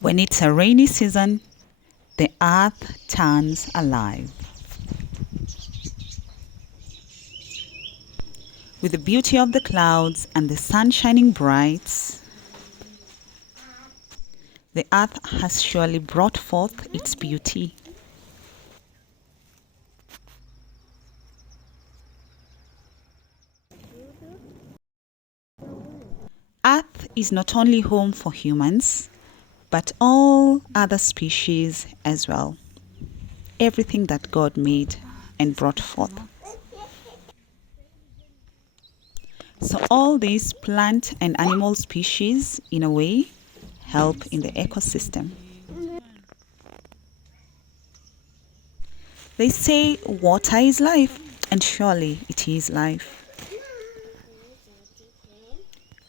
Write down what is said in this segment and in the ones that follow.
When it's a rainy season, the earth turns alive. With the beauty of the clouds and the sun shining bright, the earth has surely brought forth its beauty. Earth is not only home for humans, but all other species as well. Everything that God made and brought forth. So all these plant and animal species, in a way, help in the ecosystem. They say water is life, and surely it is life.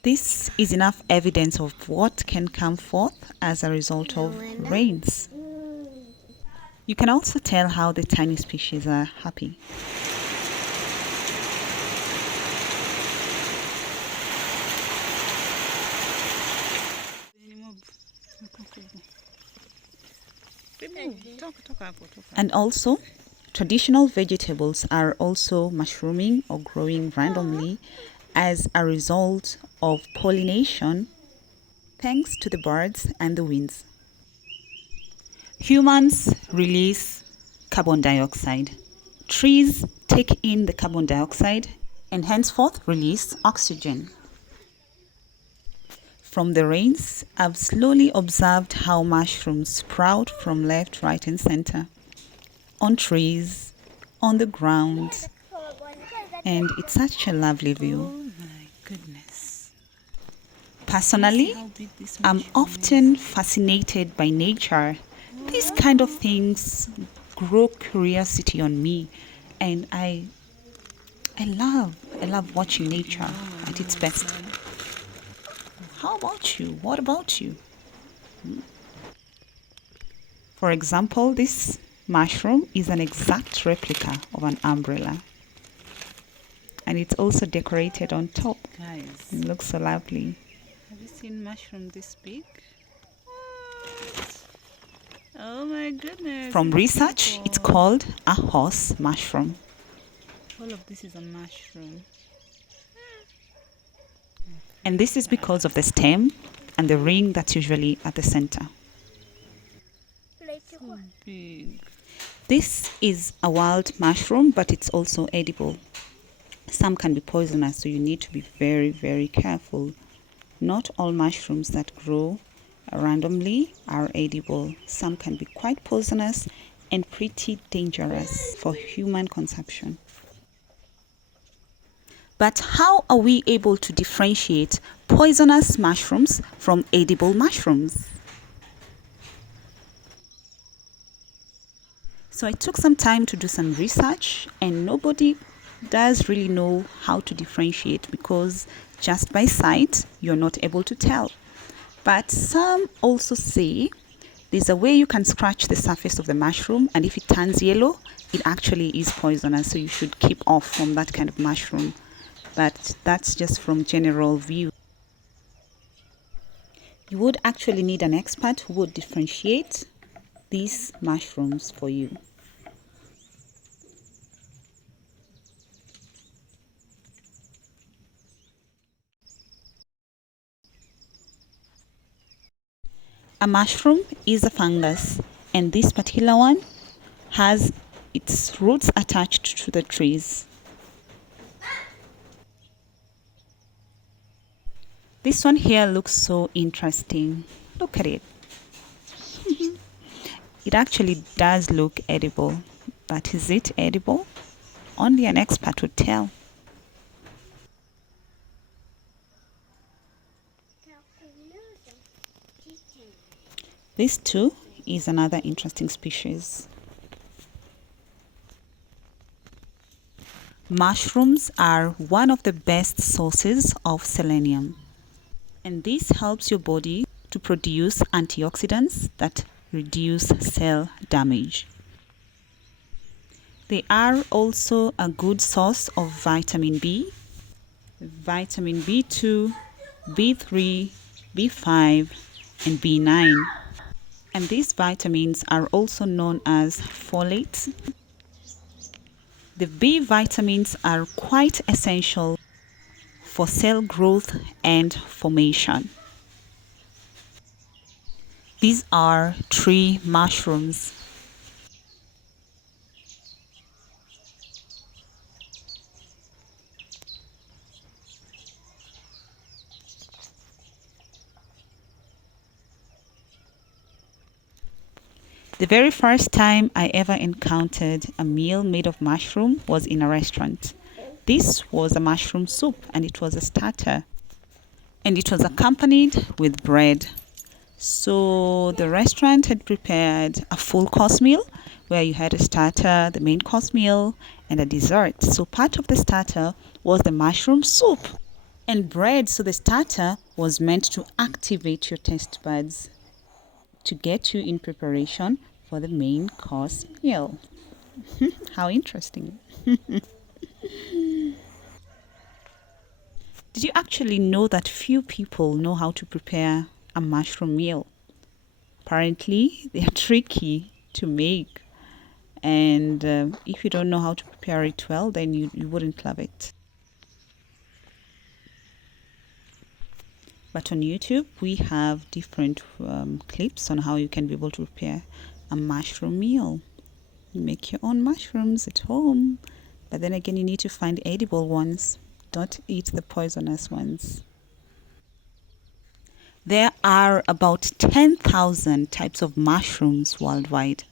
This is enough evidence of what can come forth as a result of rains. You can also tell how the tiny species are happy. And also, traditional vegetables are also mushrooming or growing randomly as a result of pollination, thanks to the birds and the winds. Humans release carbon dioxide. Trees take in the carbon dioxide and henceforth release oxygen. From the rains, I've slowly observed how mushrooms sprout from left, right, and center, on trees, on the ground, and it's such a lovely view. Oh my goodness. Personally, I'm often fascinated by nature. These kind of things grow curiosity on me, and I love watching nature at its best. How about you? What about you? For example, this mushroom is an exact replica of an umbrella. And it's also decorated on top. Guys, It looks so lovely. have you seen mushroom this big? What? Oh my goodness. From it's research, beautiful. it's called a horse mushroom. All of this is a mushroom. And this is because of the stem and the ring that's usually at the center. So big. This is a wild mushroom, but it's also edible. Some can be poisonous, so you need to be very, very careful. Not all mushrooms that grow randomly are edible. Some can be quite poisonous and pretty dangerous for human consumption. But how are we able to differentiate poisonous mushrooms from edible mushrooms? So I took some time to do some research, and nobody does really know how to differentiate because just by sight you're not able to tell. But some also say there's a way you can scratch the surface of the mushroom, and if it turns yellow, it actually is poisonous, so you should keep off from that kind of mushroom. But that's just from general view. You would actually need an expert who would differentiate these mushrooms for you. A mushroom is a fungus, and this particular one has its roots attached to the trees. This one here looks so interesting. Look at it. It actually does look edible, but is it edible? Only an expert would tell. This too is another interesting species. Mushrooms are one of the best sources of selenium, and this helps your body to produce antioxidants that reduce cell damage. They are also a good source of vitamin B, vitamin B2, B3, B5, and B9. And these vitamins are also known as folates. The B vitamins are quite essential for cell growth and formation. These are tree mushrooms. The very first time I ever encountered a meal made of mushroom was in a restaurant. This was a mushroom soup and it was a starter. And it was accompanied with bread. So the restaurant had prepared a full course meal where you had a starter, the main course meal, and a dessert. So part of the starter was the mushroom soup and bread. So the starter was meant to activate your taste buds to get you in preparation for the main course meal. How interesting. Did you actually know that few people know how to prepare a mushroom meal? Apparently, they are tricky to make. And if you don't know how to prepare it well, then you wouldn't love it. But on YouTube, we have different clips on how you can be able to prepare a mushroom meal. You make your own mushrooms at home, but then again, you need to find edible ones. Don't eat the poisonous ones. There are about 10,000 types of mushrooms worldwide,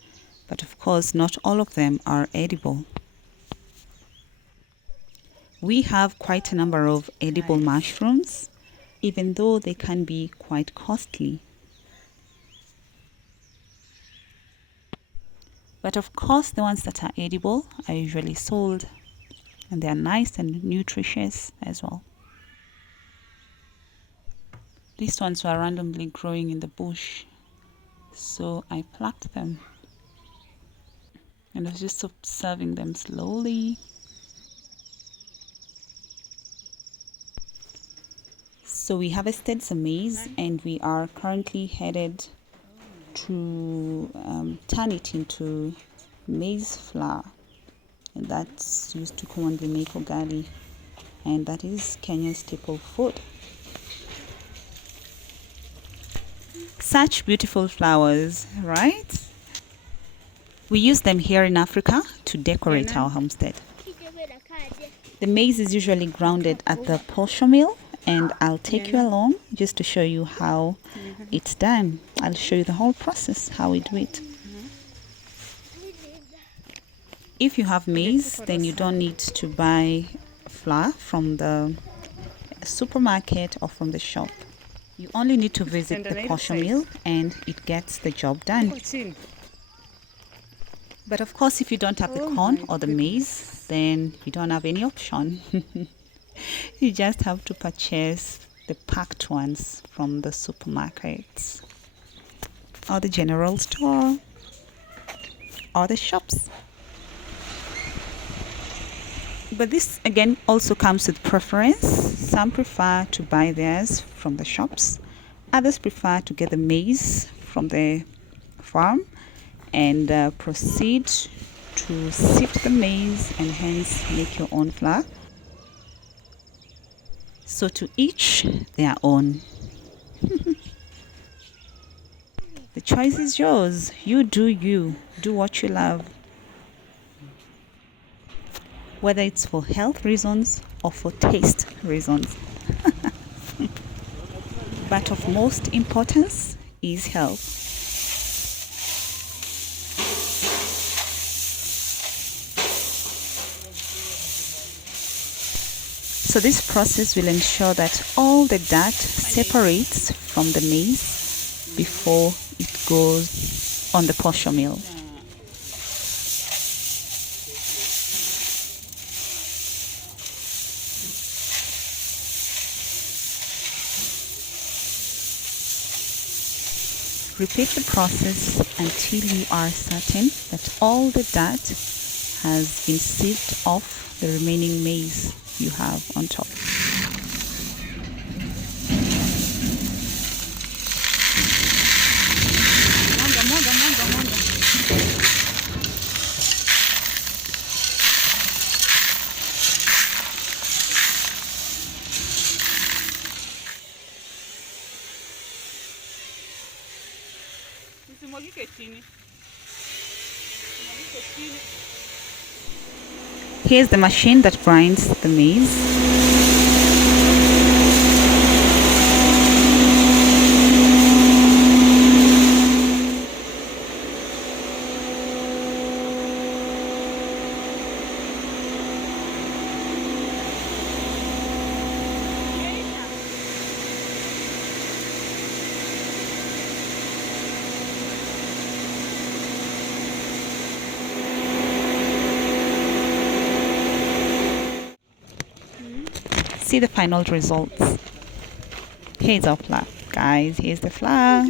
but of course, not all of them are edible. We have quite a number of edible mushrooms, even though they can be quite costly. But of course, the ones that are edible are usually sold, and they are nice and nutritious as well. These ones were randomly growing in the bush, so I plucked them and I was just observing them slowly. So we harvested some maize and we are currently headed to turn it into maize flour, and that's used to commonly make ugali, and that is Kenya's staple food. Such beautiful flowers, right? We use them here in Africa to decorate our homestead. The maize is usually grounded at the posho mill, and I'll take you along just to show you how it's done. I'll show you the whole process, how we do it. If you have maize, then you don't need to buy flour from the supermarket or from the shop. You only need to visit the posho mill and it gets the job done. But of course, if you don't have the corn or the maize, then you don't have any option. You just have to purchase the packed ones from the supermarkets or the general store or the shops. But this again also comes with preference. Some prefer to buy theirs from the shops. Others prefer to get the maize from the farm and proceed to sift the maize and hence make your own flour. So to each their own. The choice is yours. You do you. Do what you love. Whether it's for health reasons or for taste reasons. But of most importance is health. So this process will ensure that all the dirt separates from the maize before it goes on the posho mill. Repeat the process until you are certain that all the dirt has been sieved off the remaining maize you have on top. Here's the machine that grinds the maize. See the final results. Here's our flour, guys. Here's the flour.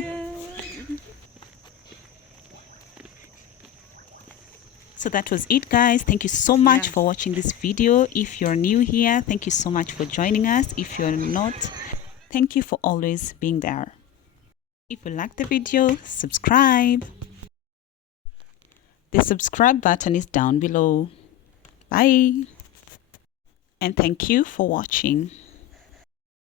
So that was it, guys. Thank you so much for watching this video. If you're new here, thank you so much for joining us. If you're not, thank you for always being there. If you like the video, subscribe. The subscribe button is down below. Bye. And thank you for watching.